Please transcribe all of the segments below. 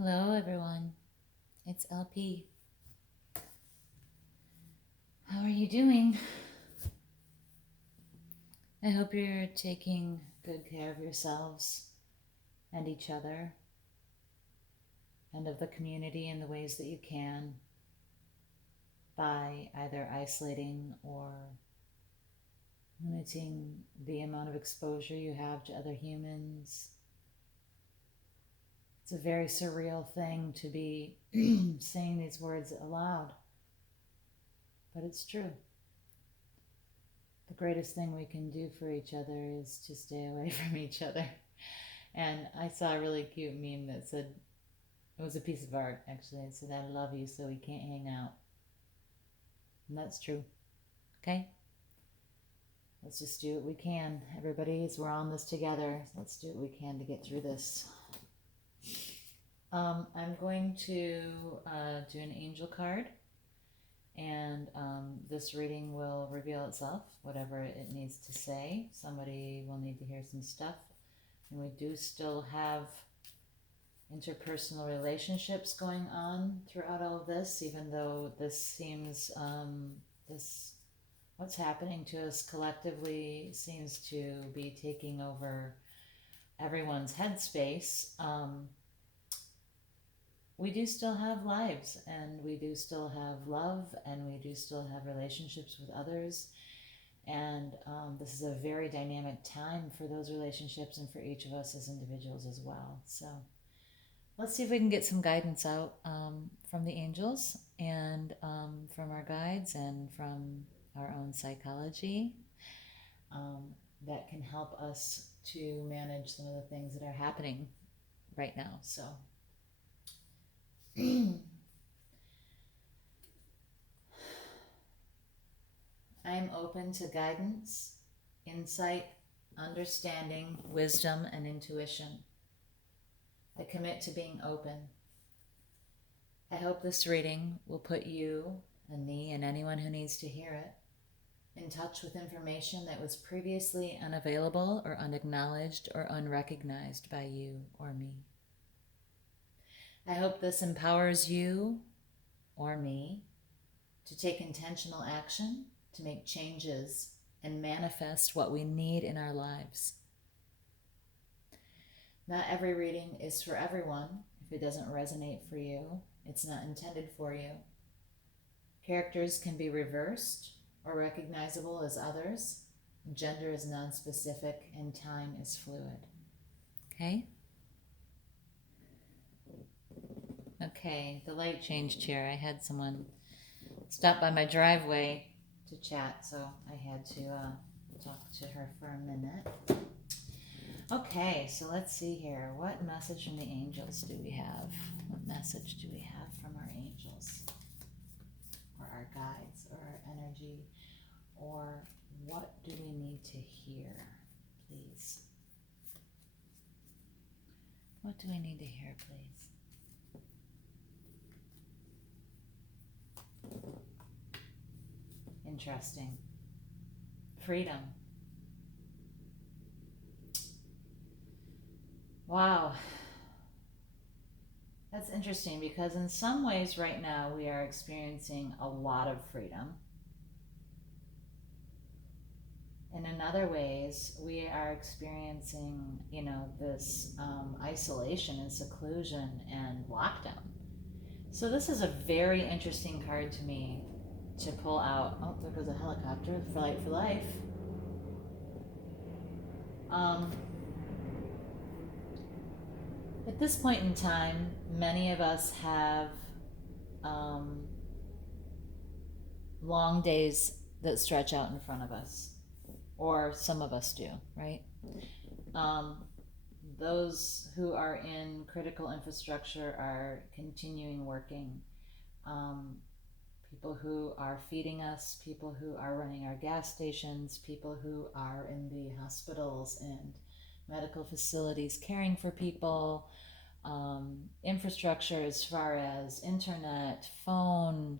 Hello, everyone. It's LP. How are you doing? I hope you're taking good care of yourselves and each other and of the community in the ways that you can by either isolating or limiting the amount of exposure you have to other humans. It's a very surreal thing to be saying these words aloud, but it's true. The greatest thing we can do for each other is to stay away from each other. And I saw a really cute meme that said, it was a piece of art actually. It said, I love you so we can't hang out. And that's true. Okay? Let's just do what we can. Everybody, we're on this together. Let's do what we can to get through this. I'm going to do an angel card, and this reading will reveal itself, whatever it needs to say. Somebody will need to hear some stuff. And we do still have interpersonal relationships going on throughout all of this, even though this seems, what's happening to us collectively seems to be taking over everyone's headspace. We do still have lives, and we do still have love, and we do still have relationships with others. And this is a very dynamic time for those relationships and for each of us as individuals as well. So let's see if we can get some guidance out from the angels and from our guides and from our own psychology that can help us to manage some of the things that are happening right now. So I'm open to guidance, insight, understanding, wisdom, and intuition. I commit to being open. I hope this reading will put you and me and anyone who needs to hear it in touch with information that was previously unavailable or unacknowledged or unrecognized by you or me. I hope this empowers you or me to take intentional action, to make changes, and manifest what we need in our lives. Not every reading is for everyone. If it doesn't resonate for you, it's not intended for you. Characters can be reversed or recognizable as others. Gender is nonspecific and time is fluid. Okay? Okay, the light changed here. I had someone stop by my driveway to chat, so I had to talk to her for a minute. Okay, so let's see here. What message from the angels do we have? What message do we have from our angels? Or our guides, or our energy? Or what do we need to hear, please? What do we need to hear, please? Interesting. Freedom. Wow. That's interesting because in some ways right now we are experiencing a lot of freedom. And in other ways we are experiencing, this isolation and seclusion and lockdown. So this is a very interesting card to me to pull out. Oh, there goes a helicopter. Flight for life. At this point in time, many of us have um, long days that stretch out in front of us, or some of us do, right? Um, those who are in critical infrastructure are continuing working. People who are feeding us, people who are running our gas stations, people who are in the hospitals and medical facilities caring for people, infrastructure as far as internet, phone,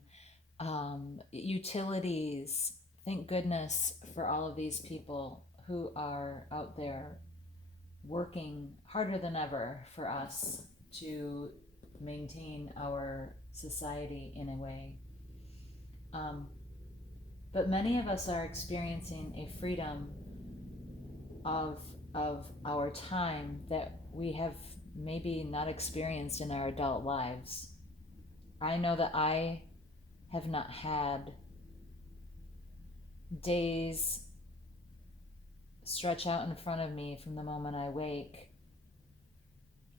utilities. Thank goodness for all of these people who are out there working harder than ever for us to maintain our society in a way. But many of us are experiencing a freedom of our time that we have maybe not experienced in our adult lives. I know that I have not had days stretch out in front of me from the moment I wake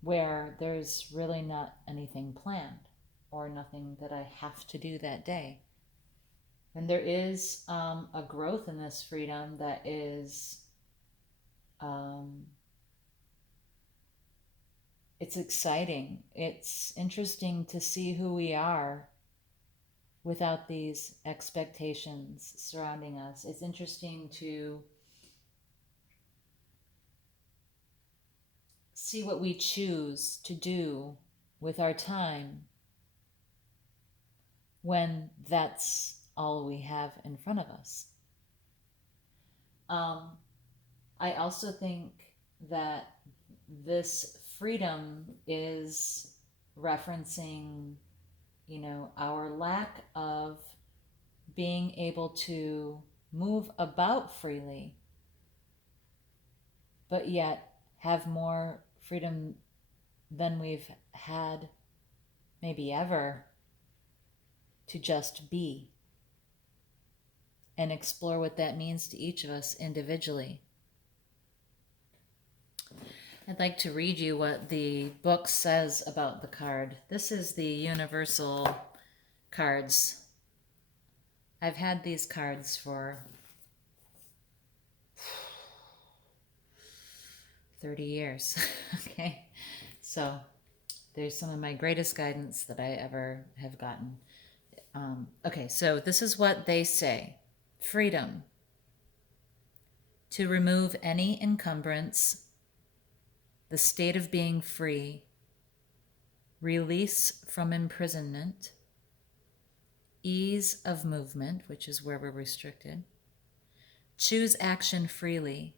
where there's really not anything planned or nothing that I have to do that day. And there is a growth in this freedom that is, it's exciting. It's interesting to see who we are without these expectations surrounding us. It's interesting to see what we choose to do with our time when that's all we have in front of us. I also think that this freedom is referencing, our lack of being able to move about freely, but yet have more freedom than we've had maybe ever to just be and explore what that means to each of us individually. I'd like to read you what the book says about the card. This is the Universal cards. I've had these cards for 30 years. Okay, so there's some of my greatest guidance that I ever have gotten. Okay, so this is what they say. Freedom. To remove any encumbrance, the state of being free, release from imprisonment, ease of movement, which is where we're restricted, choose action freely,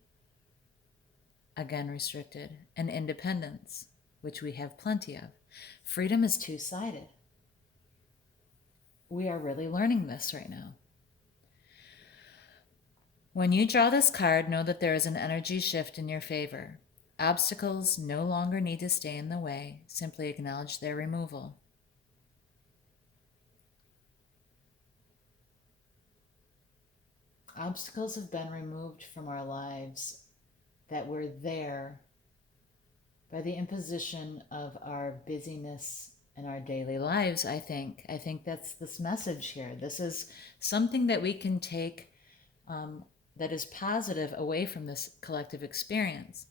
again restricted, and independence, which we have plenty of. Freedom is two-sided. We are really learning this right now. When you draw this card, know that there is an energy shift in your favor. Obstacles no longer need to stay in the way. Simply acknowledge their removal. Obstacles have been removed from our lives that were there by the imposition of our busyness in our daily lives, I think. I think that's this message here. This is something that we can take that is positive away from this collective experience.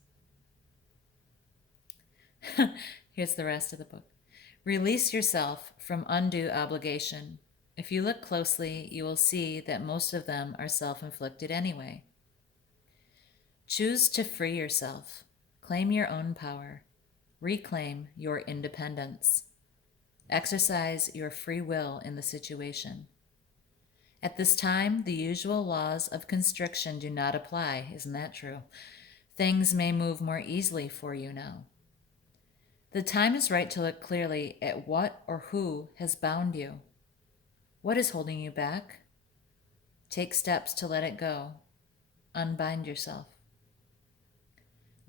Here's the rest of the book. Release yourself from undue obligation. If you look closely, you will see that most of them are self-inflicted anyway. Choose to free yourself. Claim your own power. Reclaim your independence. Exercise your free will in the situation. At this time, the usual laws of constriction do not apply. Isn't that true? Things may move more easily for you now. The time is right to look clearly at what or who has bound you. What is holding you back? Take steps to let it go. Unbind yourself.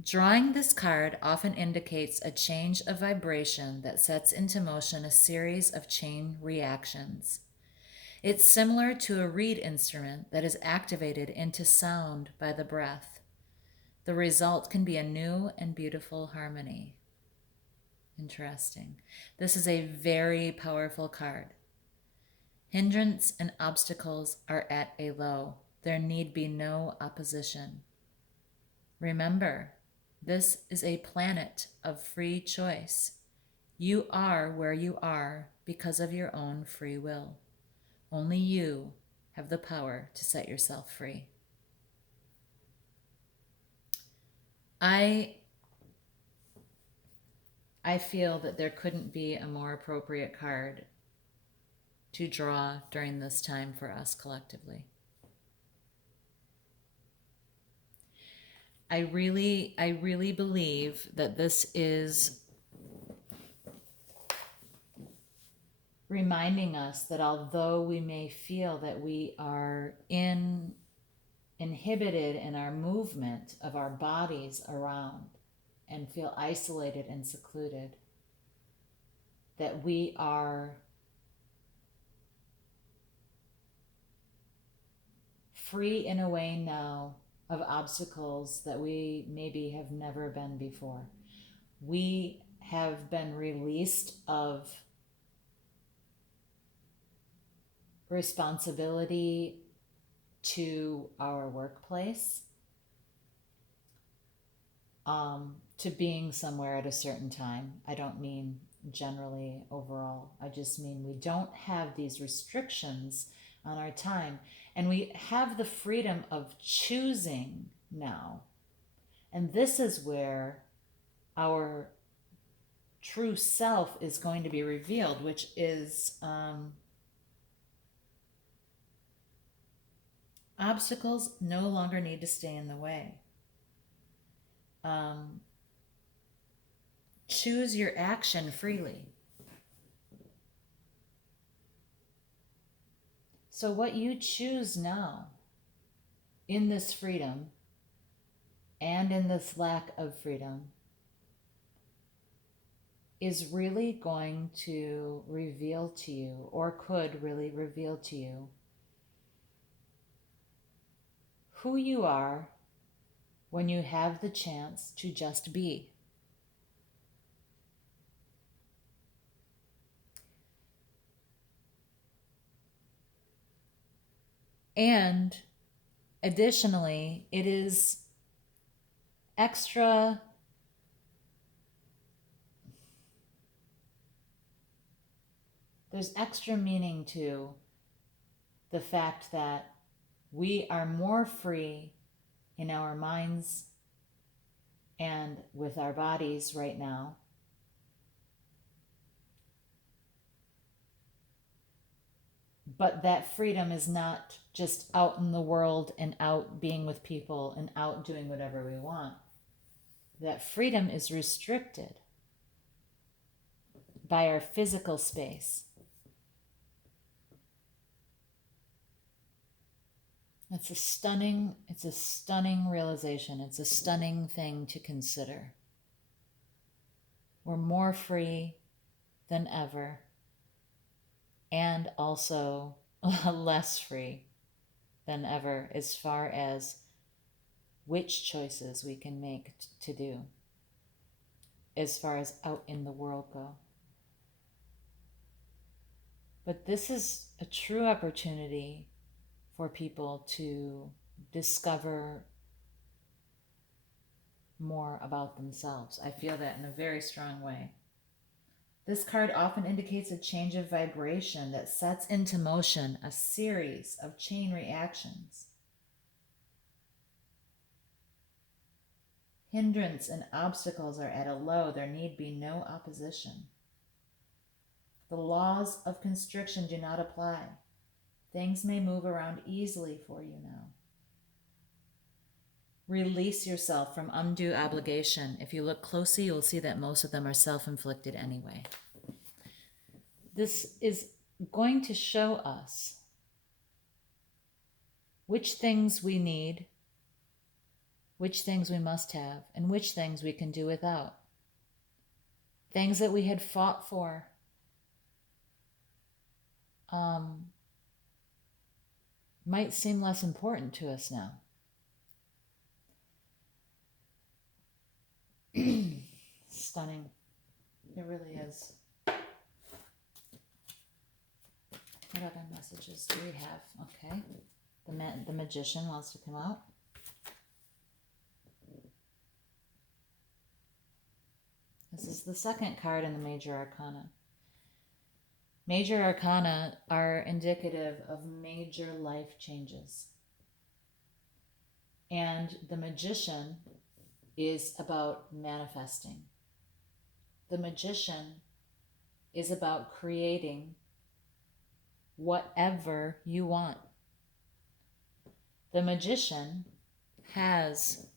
Drawing this card often indicates a change of vibration that sets into motion a series of chain reactions. It's similar to a reed instrument that is activated into sound by the breath. The result can be a new and beautiful harmony. Interesting. This is a very powerful card. Hindrance and obstacles are at a low. There need be no opposition. Remember, this is a planet of free choice. You are where you are because of your own free will. Only you have the power to set yourself free. I feel that there couldn't be a more appropriate card to draw during this time for us collectively. I really believe that this is reminding us that although we may feel that we are inhibited in our movement of our bodies around and feel isolated and secluded, that we are free in a way now of obstacles that we maybe have never been before. We have been released of responsibility to our workplace, to being somewhere at a certain time. I don't mean generally overall. I just mean we don't have these restrictions on our time, and we have the freedom of choosing now. And this is where our true self is going to be revealed, which is obstacles no longer need to stay in the way. Choose your action freely. So what you choose now in this freedom and in this lack of freedom is really going to reveal to you, or could really reveal to you, who you are when you have the chance to just be. And additionally, it is extra there's extra meaning to the fact that we are more free in our minds and with our bodies right now. But that freedom is not just out in the world and out being with people and out doing whatever we want. That freedom is restricted by our physical space. It's a stunning realization. It's a stunning thing to consider. We're more free than ever, and also less free than ever as far as which choices we can make to do as far as out in the world go. But this is a true opportunity for people to discover more about themselves. I feel that in a very strong way. This card often indicates a change of vibration that sets into motion a series of chain reactions. Hindrance and obstacles are at a low. There need be no opposition. The laws of constriction do not apply. Things may move around easily for you now. Release yourself from undue obligation. If you look closely, you'll see that most of them are self-inflicted anyway. This is going to show us which things we need, which things we must have, and which things we can do without. Things that we had fought for might seem less important to us now. Stunning. It really is. What other messages do we have? Okay. The magician wants to come out. This is the second card in the Major Arcana. Major Arcana are indicative of major life changes. And the magician is about manifesting. The magician is about creating whatever you want. The magician has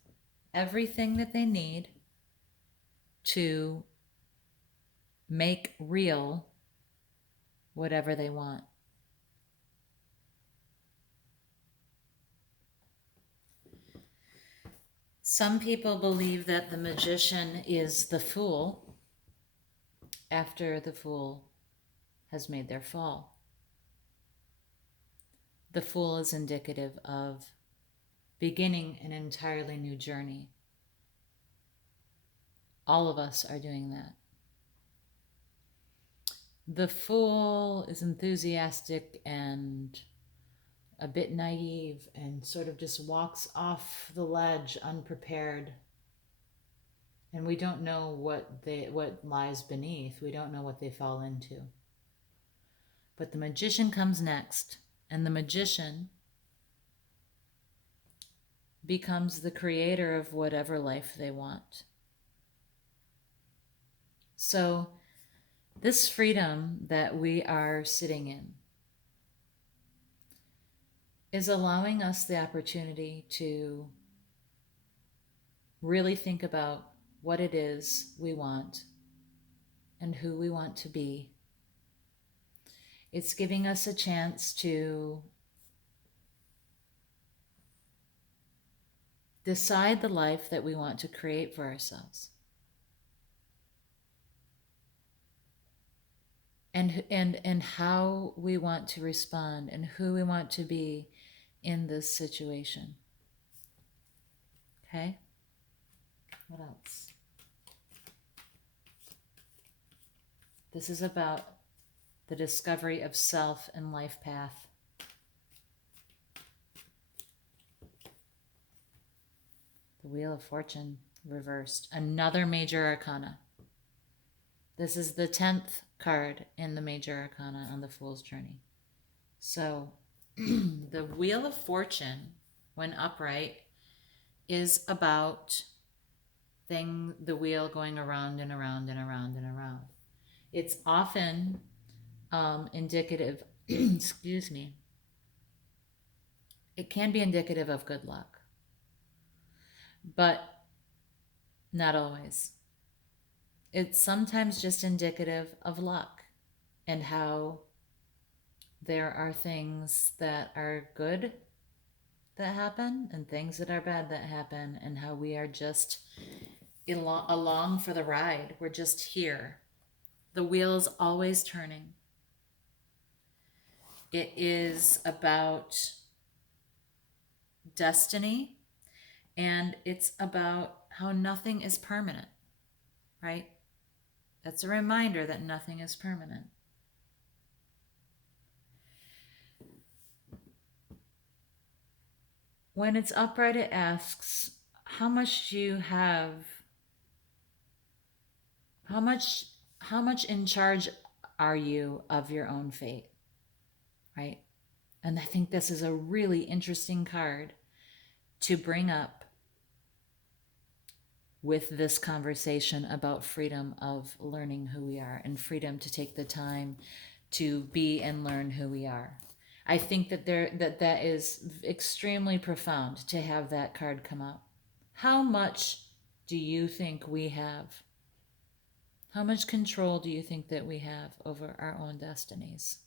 everything that they need to make real whatever they want. Some people believe that the magician is the fool after the fool has made their fall. The fool is indicative of beginning an entirely new journey. All of us are doing that. The fool is enthusiastic and a bit naive and sort of just walks off the ledge unprepared. And we don't know what lies beneath. We don't know what they fall into. But the magician comes next, and the magician becomes the creator of whatever life they want. So this freedom that we are sitting in is allowing us the opportunity to really think about what it is we want and who we want to be. It's giving us a chance to decide the life that we want to create for ourselves. And how we want to respond and who we want to be in this situation. Okay? What else? This is about the discovery of self and life path. The Wheel of Fortune reversed. Another major arcana. This is the 10th card in the major arcana on the Fool's Journey. So the Wheel of Fortune, when upright, is about the wheel going around and around and around and around. It's often indicative, excuse me, it can be indicative of good luck, but not always. It's sometimes just indicative of luck and how there are things that are good that happen and things that are bad that happen, and how we are just along for the ride. We're just here. The wheel is always turning. It is about destiny, and it's about how nothing is permanent, right? That's a reminder that nothing is permanent. When it's upright, it asks, how much do you have? How much in charge are you of your own fate? Right? And I think this is a really interesting card to bring up with this conversation about freedom of learning who we are and freedom to take the time to be and learn who we are. I think that that is extremely profound to have that card come up. How much do you think we have? How much control do you think that we have over our own destinies?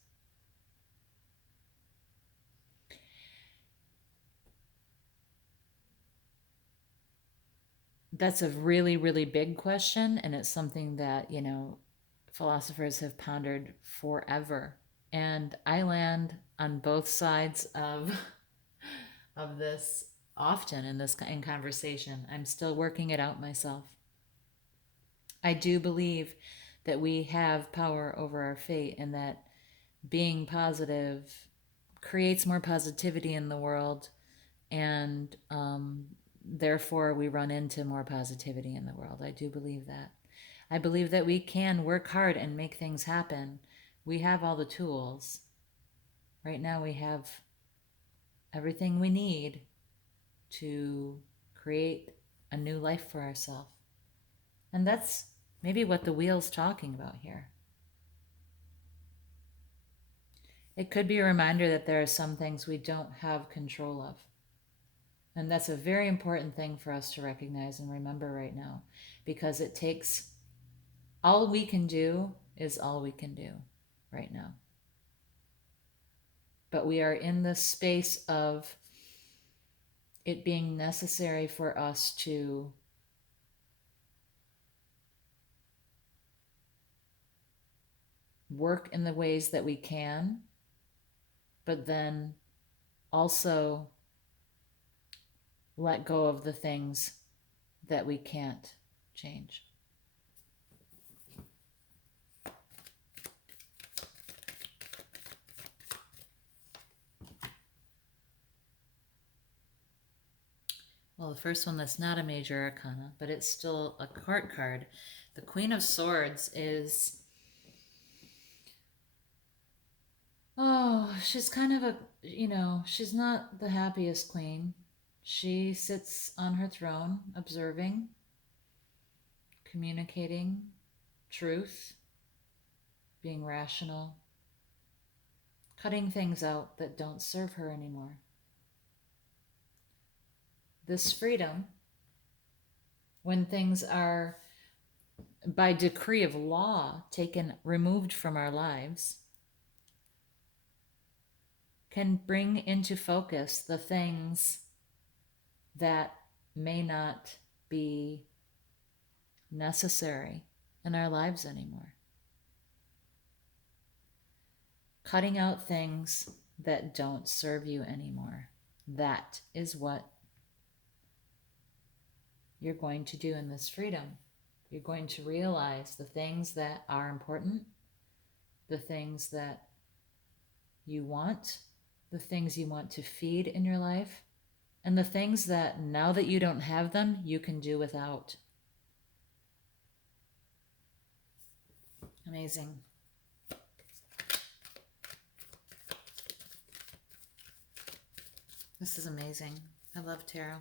That's a really, really big question, and it's something that, philosophers have pondered forever. And I land on both sides of this often in conversation. I'm still working it out myself. I do believe that we have power over our fate, and that being positive creates more positivity in the world, and therefore we run into more positivity in the world. I do believe that. I believe that we can work hard and make things happen. We have all the tools. Right now we have everything we need to create a new life for ourselves. And that's maybe what the wheel's talking about here. It could be a reminder that there are some things we don't have control of. And that's a very important thing for us to recognize and remember right now, because it takes, all we can do is all we can do right now. but we are in this space of it being necessary for us to work in the ways that we can, but then also let go of the things that we can't change. Well, the first one that's not a major arcana, but it's still a court card. The Queen of Swords is, she's kind of a, she's not the happiest queen. She sits on her throne, observing, communicating truth, being rational, cutting things out that don't serve her anymore. This freedom, when things are by decree of law removed from our lives, can bring into focus the things that may not be necessary in our lives anymore. Cutting out things that don't serve you anymore. That is what you're going to do in this freedom. You're going to realize the things that are important, the things that you want, the things you want to feed in your life, and the things that now that you don't have them, you can do without. Amazing. This is amazing. I love tarot.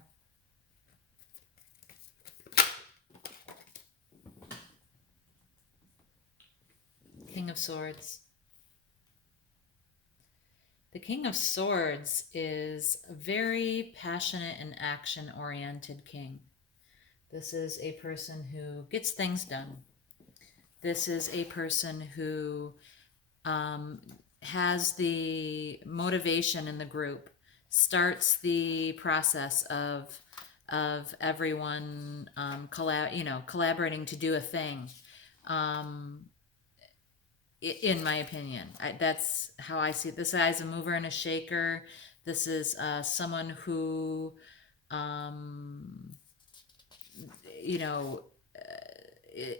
King of Swords. The King of Swords is a very passionate and action-oriented king. This is a person who gets things done. This is a person who has the motivation in the group, starts the process of everyone collaborating to do a thing. In my opinion, that's how I see it. This guy's a mover and a shaker. This is someone who,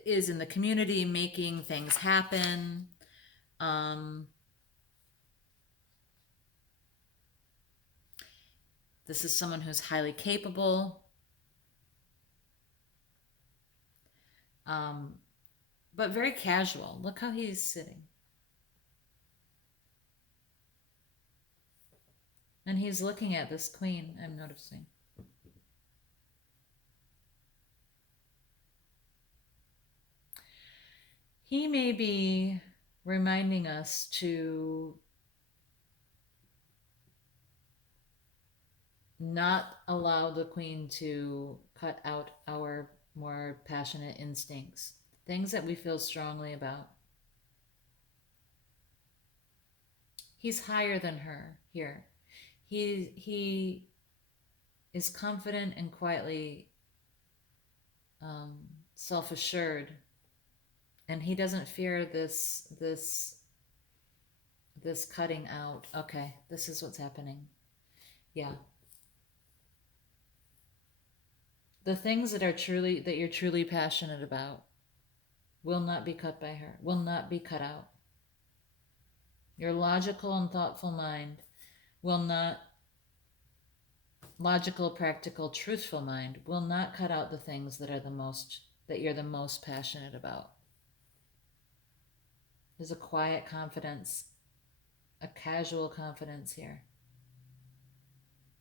is in the community making things happen. This is someone who's highly capable. But very casual. Look how he's sitting. And he's looking at this queen, I'm noticing. He may be reminding us to not allow the queen to cut out our more passionate instincts, things that we feel strongly about. He's higher than her here. He is confident and quietly self-assured, and he doesn't fear this cutting out. Okay, this is what's happening. Yeah. The things that you're truly passionate about will not be cut by her, will not be cut out. Your logical and thoughtful mind will not, logical, practical, truthful mind will not cut out the things that you're the most passionate about. There's a quiet confidence, a casual confidence here,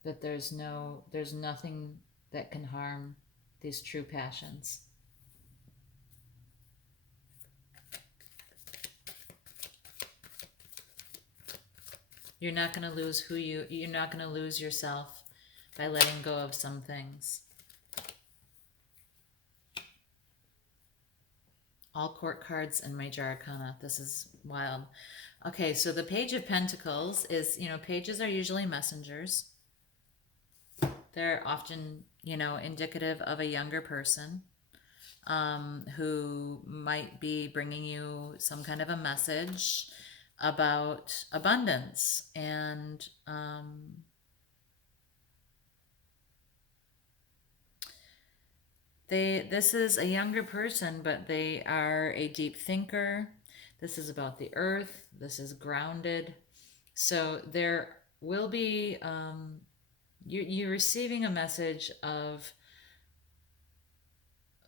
that there's nothing that can harm these true passions. You're not going to lose you're not going to lose yourself by letting go of some things. all court cards and major arcana. This is wild. Okay, so the Page of Pentacles is, pages are usually messengers. They're often, indicative of a younger person who might be bringing you some kind of a message about abundance. And this is a younger person, but they are a deep thinker. This is about the earth. This is grounded. So there will be, you're receiving a message of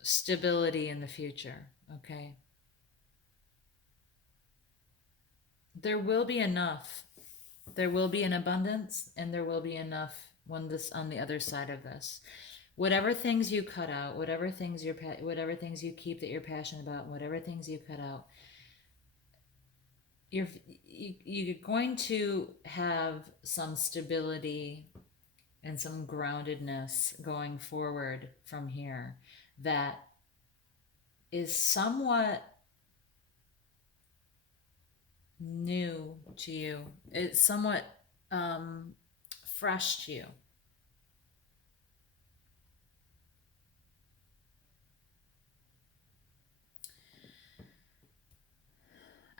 stability in the future, okay? There will be enough. There will be an abundance, and there will be enough when this on the other side of this. Whatever things you cut out, whatever things you keep that you're passionate about, whatever things you cut out, you're going to have some stability and some groundedness going forward from here that is somewhat new to you. It's somewhat fresh to you.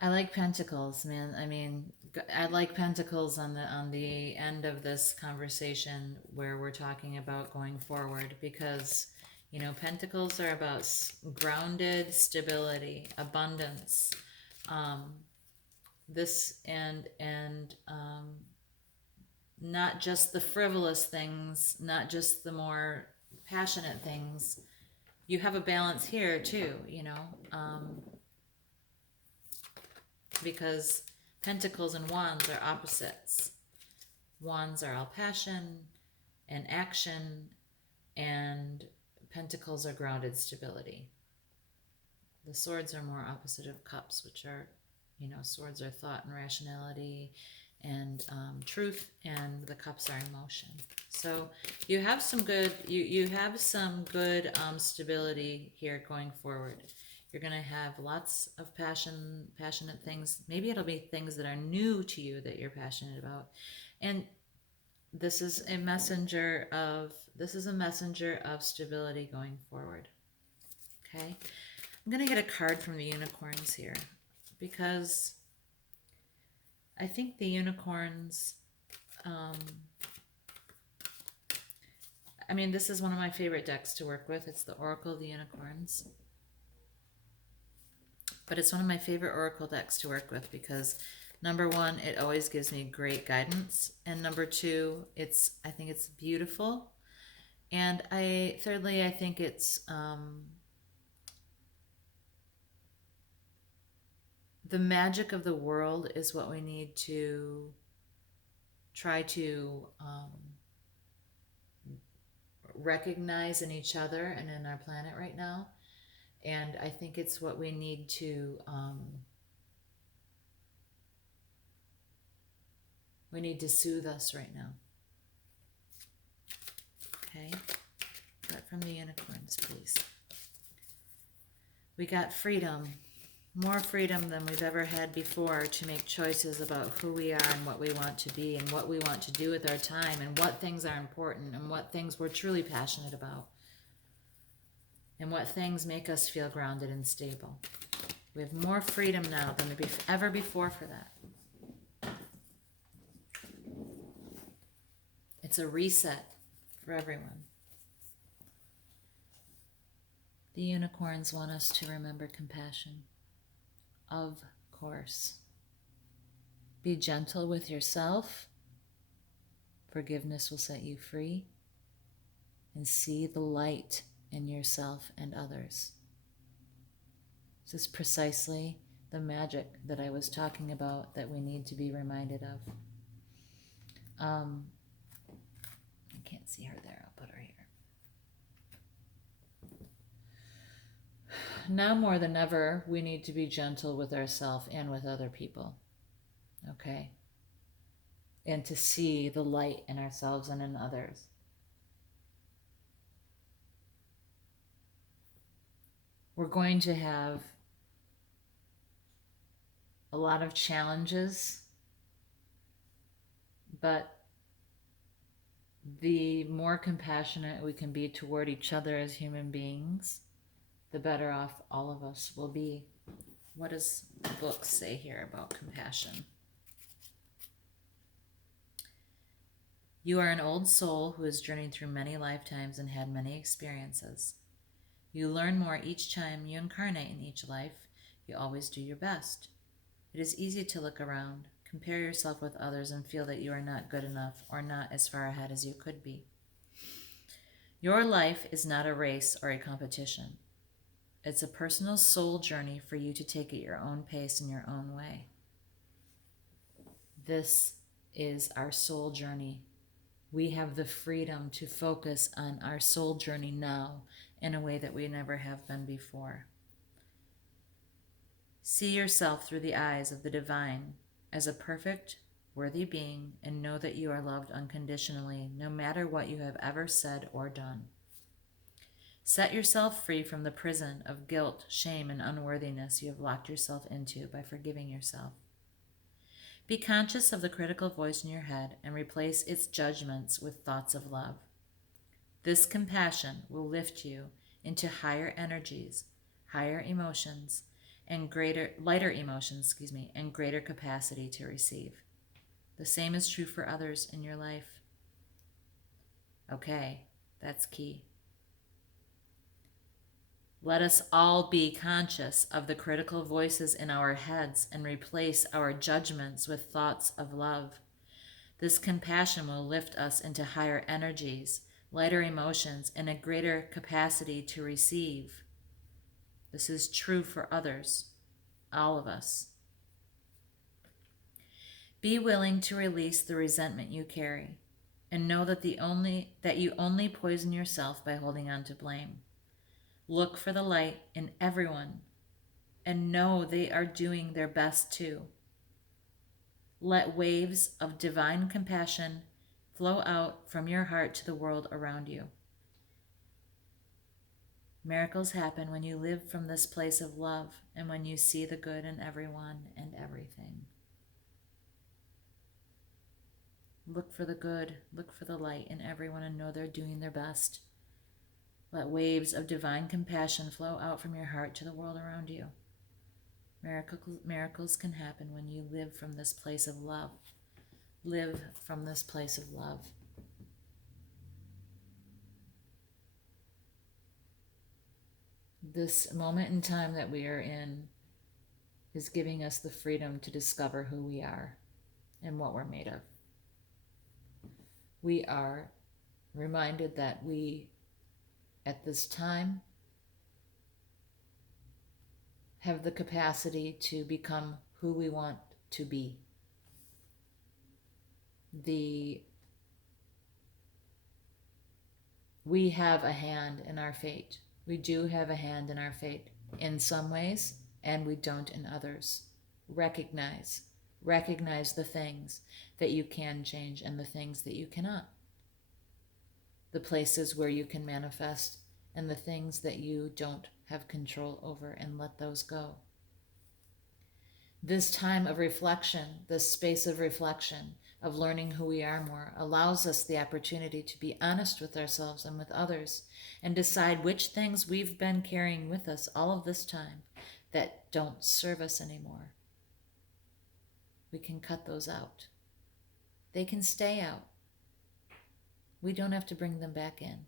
I like pentacles, man. I mean, I like pentacles on the end of this conversation where we're talking about going forward, because pentacles are about grounded stability, abundance. This and not just the frivolous things, not just the more passionate things. You have a balance here too, because pentacles and wands are opposites. Wands are all passion and action, and pentacles are grounded stability. The swords are more opposite of cups, which are, swords are thought and rationality and truth, and the cups are emotion. So you have some good, you have some good stability here going forward. You're going to have lots of passionate things. Maybe it'll be things that are new to you that you're passionate about. And this is a messenger of stability going forward. Okay? I'm going to get a card from the unicorns here, because I think the unicorns, this is one of my favorite decks to work with. It's the Oracle of the Unicorns. But it's one of my favorite oracle decks to work with because, number one, it always gives me great guidance, and number two, I think it's beautiful, and thirdly, I think it's the magic of the world is what we need to try to recognize in each other and in our planet right now. And I think it's what we need to soothe us right now. Okay, got from the unicorns, please. We got freedom, more freedom than we've ever had before to make choices about who we are and what we want to be and what we want to do with our time and what things are important and what things we're truly passionate about. And what things make us feel grounded and stable. We have more freedom now than ever before for that. It's a reset for everyone. The unicorns want us to remember compassion. Of course. Be gentle with yourself. Forgiveness will set you free. And see the light in yourself and others. This is precisely the magic that I was talking about that we need to be reminded of. I can't see her there. I'll put her here. Now more than ever, we need to be gentle with ourselves and with other people. Okay? And to see the light in ourselves and in others. We're going to have a lot of challenges, but the more compassionate we can be toward each other as human beings, the better off all of us will be. What does the book say here about compassion? You are an old soul who has journeyed through many lifetimes and had many experiences. You learn more each time you incarnate in each life. You always do your best. It is easy to look around, compare yourself with others, and feel that you are not good enough or not as far ahead as you could be. Your life is not a race or a competition. It's a personal soul journey for you to take at your own pace in your own way. This is our soul journey. We have the freedom to focus on our soul journey now in a way that we never have been before. See yourself through the eyes of the divine as a perfect, worthy being, and know that you are loved unconditionally, no matter what you have ever said or done. Set yourself free from the prison of guilt, shame, and unworthiness you have locked yourself into by forgiving yourself. Be conscious of the critical voice in your head and replace its judgments with thoughts of love. This compassion will lift you into higher energies, higher emotions, and lighter emotions, and greater capacity to receive. The same is true for others in your life. Okay, that's key. Let us all be conscious of the critical voices in our heads and replace our judgments with thoughts of love. This compassion will lift us into higher energies, lighter emotions, and a greater capacity to receive. This is true for others, all of us. Be willing to release the resentment you carry, and know that you only poison yourself by holding on to blame. Look for the light in everyone and know they are doing their best too. Let waves of divine compassion flow out from your heart to the world around you. Miracles happen when you live from this place of love and when you see the good in everyone and everything. Look for the good, look for the light in everyone and know they're doing their best. Let waves of divine compassion flow out from your heart to the world around you. Miracles can happen when you live from this place of love. Live from this place of love. This moment in time that we are in is giving us the freedom to discover who we are and what we're made of. We are reminded that we, at this time, have the capacity to become who we want to be. We have a hand in our fate. We do have a hand in our fate in some ways, and we don't in others. Recognize the things that you can change and the things that you cannot. The places where you can manifest and the things that you don't have control over, and let those go. This time of reflection, this space of reflection, of learning who we are more, allows us the opportunity to be honest with ourselves and with others and decide which things we've been carrying with us all of this time that don't serve us anymore. We can cut those out. They can stay out. We don't have to bring them back in.